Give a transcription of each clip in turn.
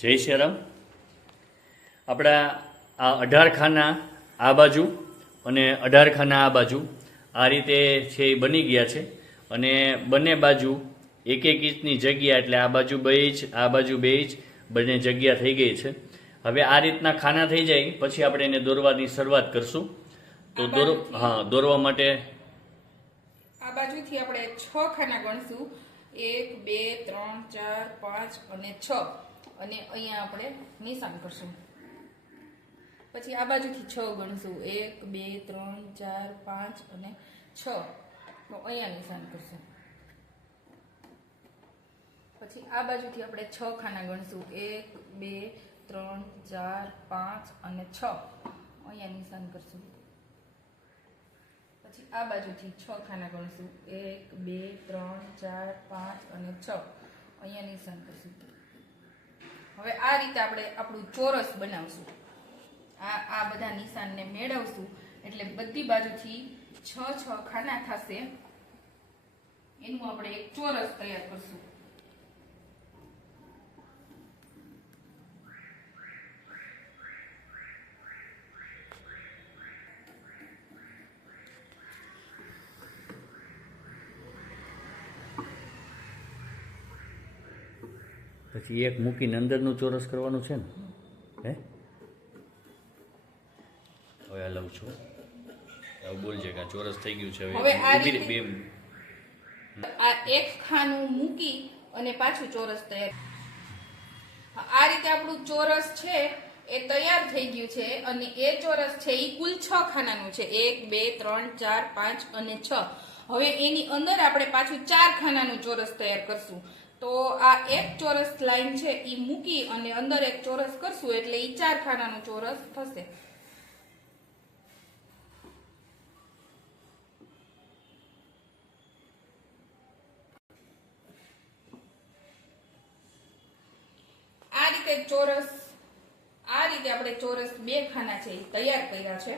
જય શ્રી રામ. આપણા આ 18 ખાના આ બાજુ અને 18 ખાના આ બાજુ આ રીતે છે એ બની ગયા છે અને બંને બાજુ એક એક ઇંચની જગ્યા, એટલે આ બાજુ 2 ઇંચ આ બાજુ 2 ઇંચ બંને જગ્યા થઈ ગઈ છે. હવે આ રીતના ખાના થઈ જાય પછી આપણે એને દોરવાની શરૂઆત કરશું. તો દોરવા માટે આ બાજુથી આપણે 6 ખાના ગણશું. 1 2 3 4 5 અને 6 અને અહીંયા આપણે નિશાન કરશું. પછી આ બાજુથી 6 ગણશું. 1 2 3 4 5 અને 6 તો અહીંયા નિશાન કરશું. પછી આ બાજુથી આપણે 6 ખાના ગણશું. 1 2 3 4 5 અને 6 અહીંયા નિશાન કરશું. પછી આ બાજુથી 6 ખાના ગણશું. 1 2 3 4 5 અને 6 અહીંયા નિશાન કરશું. હવે આ રીતે આપણે આપણું ચોરસ બનાવશું. આ બધા નિશાનને મેળવશું એટલે બધી બાજુથી 6 ખાના થશે. એનું આપણે એક ચોરસ તૈયાર કરશું. પછી એક મૂકીને અંદરનું ચોરસ કરવાનું છે ને. હે હવે આ લઉં છું. હવે બોલજે કે આ ચોરસ થઈ ગયું છે. હવે આ હવે રીતે આ એક ખાનું મૂકી અને પાછું ચોરસ તૈયાર. આ રીતે આપણું ચોરસ છે એ તૈયાર થઈ ગયું છે અને એ ચોરસ છે એ કુલ 6 ખાનાનું છે. 1 2 3 4 5 અને 6. હવે એની અંદર આપણે પાછું 4 ખાનાનું ચોરસ તૈયાર કરશું. તો આ એક ચોરસ લાઈન છે એ મૂકી અને અંદર એક ચોરસ કરશું એટલે એ 4 ખાનાનું ચોરસ થશે. આ રીતે આપણે ચોરસ 2 ખાના છે એ તૈયાર કર્યા છે.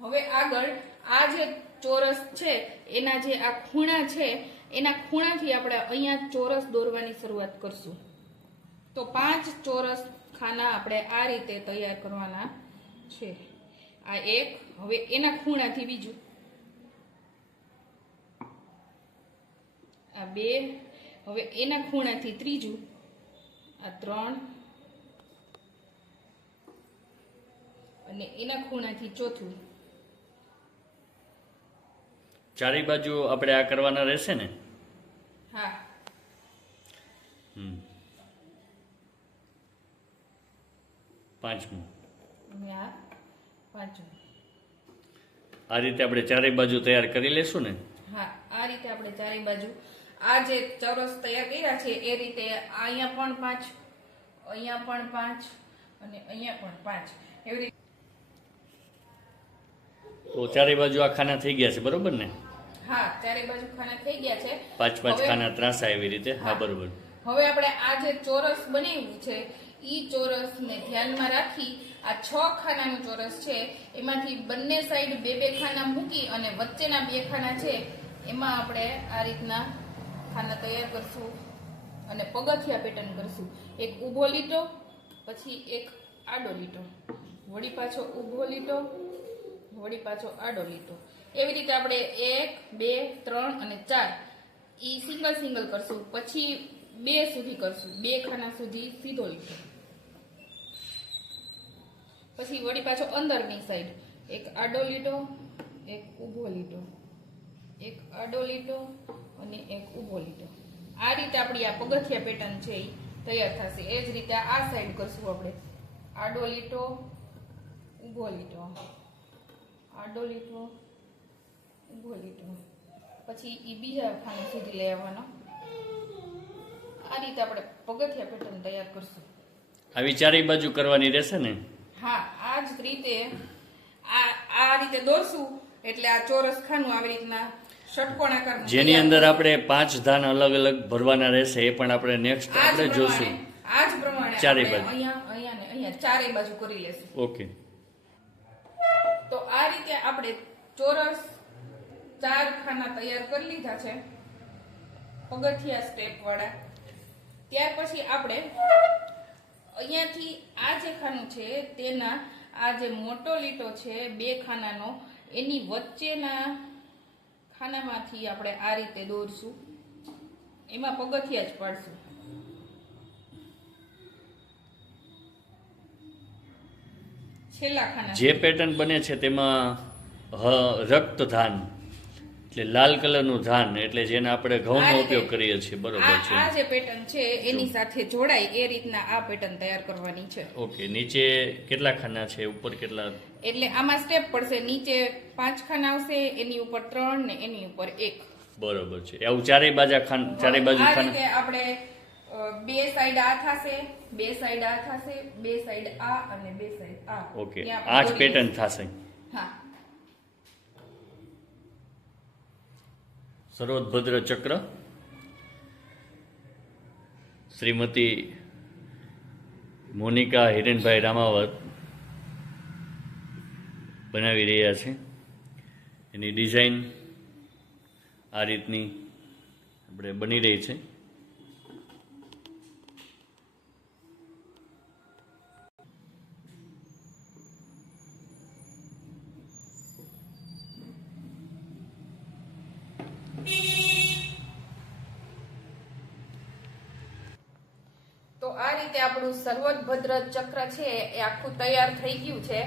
હવે આગળ આ જે ચોરસ છે એના જે આ ખૂણા છે એના ખૂણાથી આપણે અહીંયા ચોરસ દોરવાની શરૂઆત કરશું. તો 5 ચોરસ ખાના આપણે આ રીતે તૈયાર કરવાના છે. આ એક, હવે એના ખૂણાથી બીજું, આ 2, હવે એના ખૂણાથી ત્રીજું, આ 3 અને એના ખૂણાથી ચોથું. ચારે બાજુ આપણે આ કરવાના રહેશે ને. હા, પાંચમું. અને આ પાંચમું. આ રીતે આપણે ચારે બાજુ તૈયાર કરી લેશું ને. હા, આ રીતે આપણે ચારે બાજુ આ જે ચોરસ તૈયાર કર્યા છે એ રીતે અહીંયા પણ 5, અહીંયા પણ 5 અને અહીંયા પણ 5 એવી રીતે. તો ચારે બાજુ આ ખાના થઈ ગયા છે, બરોબર ને? હા, ચારે બાજુ ખાના થઈ ગયા છે. 5 ખાના ત્રાસા એવી રીતે. હા, બરોબર. હવે આપણે આ જે ચોરસ બનાવ્યું છે ઈ ચોરસને ધ્યાનમાં રાખી આ 6 ખાનાનું ચોરસ છે એમાંથી બંને સાઈડ 2 ખાના મૂકી અને વચ્ચેના 2 ખાના છે એમાં આપણે આ રીતના ખાના તૈયાર કરશું અને પગથિયા પેટર્ન કરશું. એક ઊભો લીટો, પછી એક આડો લીટો, વળી પાછો ઊભો લીટો, વળી પાછો આડો લીટો. એવી રીતે આપણે 1 2 3 અને 4 ઈ સિંગલ કરશું. પછી 2 સુધી કરશું, 2 ખાના સુધી સીધો લીટો. પછી વળી પાછો અંદરની સાઈડ એક આડો લીટો, એક ઊભો લીટો, એક આડો લીટો અને એક ઊભો લીટો. આ રીતે આપણી આ પગથિયા પેટર્ન છે એ તૈયાર થશે. એ જ રીતે આ સાઈડ કરશું આપણે. આડો લીટો, ઊભો લીટો, આડો લીટો, ઊભો લીટો, પછી એ બીજા ખાના સુધી લઈ આવવાનો. આ રીતે આપણે પગથિયા પેટર્ન તૈયાર કરશું. આવી ચારે બાજુ કરવાની રહેશે ને. હા, આ જ રીતે આ રીતે દોરશું એટલે આ ચોરસ ખાનું આવી રીતના ષટકોણાકાર જેની અંદર આપણે 5 ધાન અલગ અલગ ભરવાના રહેશે એ પણ આપણે નેક્સ્ટ આપણે જોશું. આ જ પ્રમાણે ચારે બાજુ અહીંયા ને અહીંયા ચારે બાજુ કરી લેશું. ઓકે. તો આ રીતે આપણે ચોરસ 4 ખાના તૈયાર કરી લીધા છે પગથિયા સ્ટેપ વાળા. ત્યાર પછી આપણે અહીંયાથી આ જે ખાનું છે તેના આ જે મોટો લીટો છે 2 ખાનાનો એની વચ્ચેના ખાનામાંથી આપણે આ રીતે દોરશું. એમાં પગથિયા જ પાડશું. છેલ્લા ખાના જે પેટર્ન બને છે તેમાં રક્તધાન એટલે લાલ કલરનું ધાન એટલે જેને આપણે આ ઘઉંનો રીતે ઉપયોગ કરીએ છીએ, બરોબર આ છે. જે પેટર્ન છે એની સાથે જોડાય એ રીતના આ પેટર્ન તૈયાર કરવાની છે. ઓકે, નીચે કેટલા ખાના છે, ઉપર કેટલા? એટલે આમાં સ્ટેપ પડશે. નીચે 5 ખાના આવશે, એની ઉપર 3 ને એની ઉપર 1. બરોબર છે. આવું ચારે બાજુ આ ખાના. રીતે આપણે 2 સાઈડ આ થશે, 2 સાઈડ આ થશે, 2 સાઈડ આ અને 2 સાઈડ આ. ઓકે, ત્યાં આ જ દોરી પેટર્ન દઈશું. થશે. હા. સર્વોદભદ્ર ચક્ર શ્રીમતી મોનિકા હિરેનભાઈ રામાવત બનાવી રહ્યા છે. એની ડિઝાઇન આ રીતની આપણે બની રહી છે. તો આ રીતે આપણું સર્વોદભદ્ર ચક્ર છે એ આખું તૈયાર થઈ ગયું છે.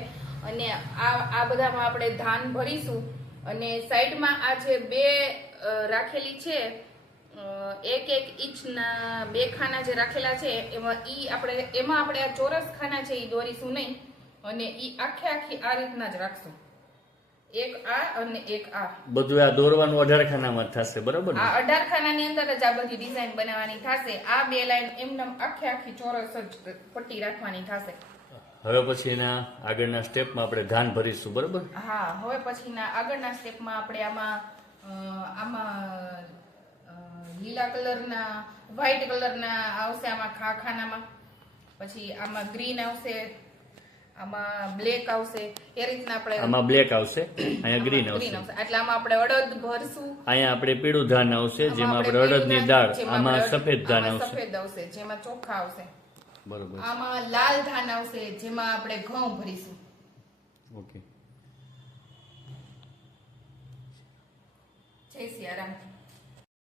અને આ બધામાં આપણે ધાન ભરીશું. અને સાઈડમાં આ જે 2 રાખેલી છે, 1 ઇંચના 2 ખાના જે રાખેલા છે એમાં આપણે આ ચોરસ ખાના છે એ દોરીશું નહીં. અને ઈ આખી આ રીતના જ રાખશું. 1 આ અને 1 આ. બધું આ દોરવાનું 18 ખાનામાં જ થશે, બરોબર ને? આ 18 ખાનાની અંદર જ આ બધી ડિઝાઇન બનાવવાની થશે. આ 2 લાઈન એમને આખી ચોરસ જ પટ્ટી રાખવાની થશે. હવે પછી એના આગળના સ્ટેપમાં આપણે ધાન ભરીશું, બરોબર? હા, હવે પછીના આગળના સ્ટેપમાં આપણે આમાં લીલા કલરના, વ્હાઈટ કલરના આવશે આમાં ખાનામાં. પછી આમાં ગ્રીન આવશે, આમાં બ્લેક આવશે. એ રીતના આપણે આમાં બ્લેક આવશે, અહીંયા ગ્રીન આવશે. એટલે આમાં આપણે અડદ ભરશું. અહીંયા આપણે પીળું ધાન આવશે, જેમાં આપણે અડદની દાળ. આમાં સફેદ ધાન આમાં આવશે, સફેદ આવશે, જેમાં ચોખા આવશે. બરોબર. આમાં લાલ ધાન આવશે, જેમાં આપણે ઘઉં ભરીશું. ઓકે. જય સિયારામ.